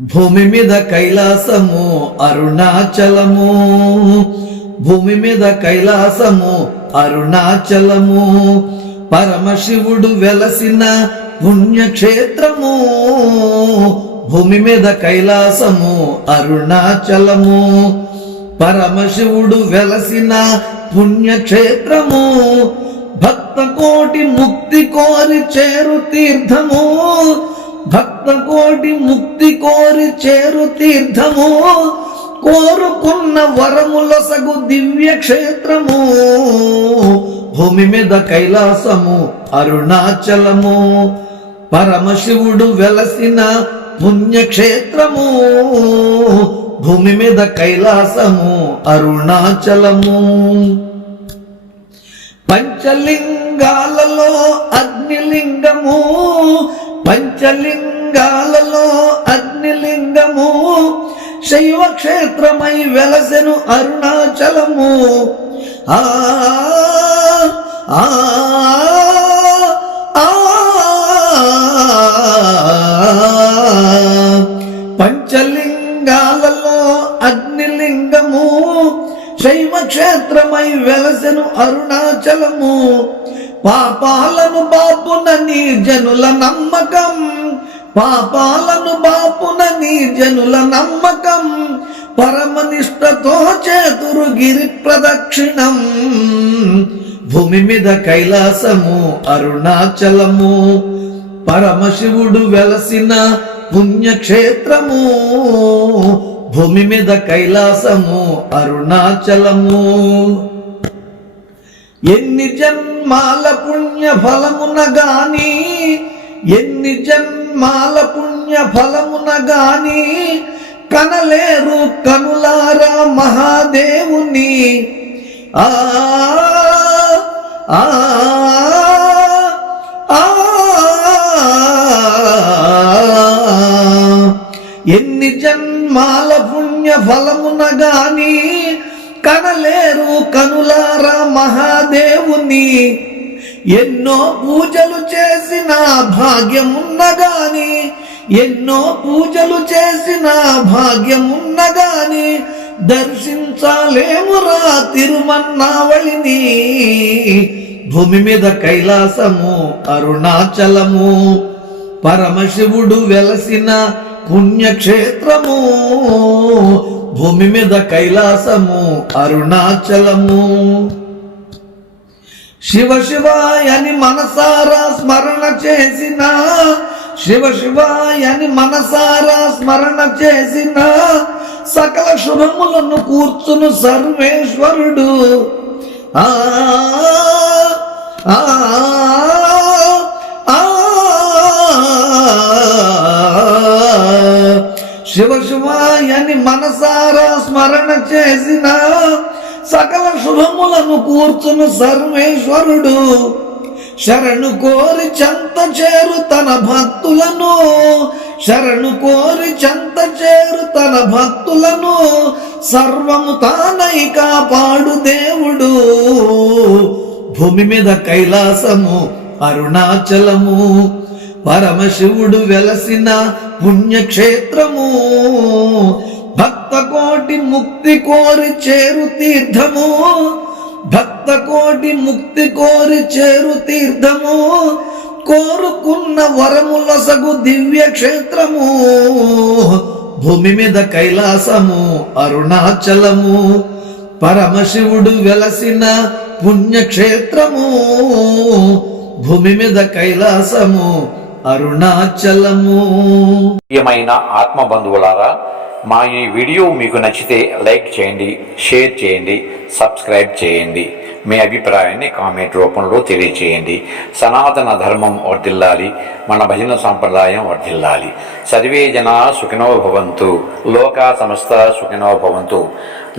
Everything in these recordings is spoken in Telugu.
భూమి మీద కైలాసము అరుణాచలము, భూమి మీద కైలాసము అరుణాచలము, పరమశివుడు వెలసిన పుణ్యక్షేత్రము. భూమి మీద కైలాసము అరుణాచలము, పరమశివుడు వెలసిన పుణ్యక్షేత్రము. భక్త కోటి ముక్తి కోరి చేరు తీర్థము, భక్త కోటి ముక్తి కోరి చేరు తీర్థము. కోరుకున్న వరములసగు దివ్య క్షేత్రము. భూమి మీద కైలాసము అరుణాచలము, పరమశివుడు వెలసిన పుణ్యక్షేత్రము. భూమి మీద కైలాసము అరుణాచలము. పంచలింగాలలో అగ్నిలింగము, పంచలింగాలలో అగ్నిలింగము. శైవ క్షేత్రమై వెలసెను అరుణాచలము. ఆ ఆ పంచలింగాలలో అగ్నిలింగము, శైవ క్షేత్రమై వెలసెను అరుణాచలము. పాపాలను బాపునని జనుల నమ్మకం, పాపాలను బాపునని జనుల నమ్మకం. పరమనిష్టతో చేతురు గిరి ప్రదక్షిణం. భూమి మీద కైలాసము అరుణాచలము, పరమశివుడు వెలసిన పుణ్యక్షేత్రము. భూమి మీద కైలాసము అరుణాచలము. ఎన్ని జన్మాల పుణ్య ఫలమున గాని, ఎన్ని జన్మాల పుణ్య ఫలమున గాని కనలేరు కనులారా మహాదేవుని. ఆ ఆ ఎన్ని జన్మాల పుణ్య ఫలమున గాని కనలేరు కనులారా మహాదేవుని. ఎన్నో పూజలు చేసిన భాగ్యమున్న గాని, ఎన్నో పూజలు చేసిన భాగ్యమున్న గాని దర్శించాలేమురా తిరుమన్నావళిని. భూమి మీద కైలాసము అరుణాచలము, పరమశివుడు వెలసిన పుణ్యక్షేత్రము. భూమి మీద కైలాసము అరుణాచలము. శివ శివాయని మనసారా స్మరణ చేసిన, శివ శివాయని మనసారా స్మరణ చేసిన సకల శుభములను కూర్చును సర్వేశ్వరుడు. ఆ ఆ శివ శివాయని మనసారా స్మరణ చేసిన సకల శుభములను కూర్చును సర్వేశ్వరుడు. శరణు కోరి చెంత చేరు తన భక్తులను, శరణు కోరి చెంత చేరు తన భక్తులను. సర్వము తానై కాపాడు దేవుడు. భూమి మీద కైలాసము అరుణాచలము, పరమశివుడు వెలసిన పుణ్యక్షేత్రము. భక్త కోటి ముక్తి కోరి చేరు తీర్థము, భక్త కోటి ముక్తి కోరి చేరు తీర్థము. కోరుకున్న వరములసగు దివ్య క్షేత్రము. భూమి మీద కైలాసము అరుణాచలము, పరమశివుడు వెలసిన పుణ్యక్షేత్రము. భూమి మీద కైలాసము అరుణాచలము. ప్రియమైన ఆత్మ బంధువులారా, మా ఈ వీడియో మీకు నచ్చితే లైక్ చేయండి, షేర్ చేయండి, సబ్స్క్రైబ్ చేయండి. మీ అభిప్రాయాన్ని కామెంట్ రూపంలో తెలియచేయండి. సనాతన ధర్మం వర్ధిల్లాలి, మన భజన సాంప్రదాయం వర్ధిల్లాలి. సర్వే జనా సుఖినో భవంతు, లోకా సమస్త సుఖినో భవంతు.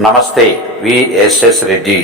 నమస్తే, విఎస్ఎస్ రెడ్డి.